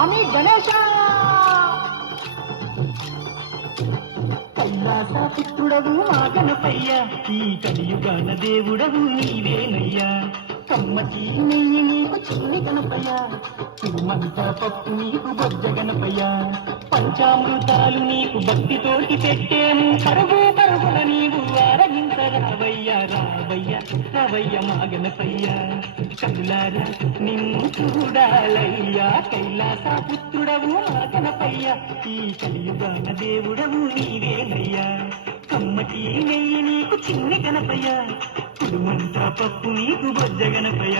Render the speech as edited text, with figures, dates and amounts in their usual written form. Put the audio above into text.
స్వామి గణేశ కైలాస పుత్రుడవు మా గణపయ్య ఈ కలియుగాన దేవుడవు నీవేనయ్యా కమ్మటి నెయ్యి నీకు చిన్ని గణపయ్య తిరుమంత పప్పు నీకు బొజ్జ గణపయ్య పంచామృతాలు నీకు భక్తితోటి పెట్టేము పరుగు పరుగున నీవు ఆరగించరావయ్యా రావయ్య రావయ్య మా గణపయ్య కనులారా నిన్ను చూడాలయ్యా కైలాస పుత్రుడవు మా గణపయ్య ఈ కలియుగాన దేవుడవు నీవేనయ్యా కమ్మటి నెయ్యి నీకు చిన్ని గణపయ్య కుడుమంతా పప్పు నీకు బొజ్జ గణపయ్య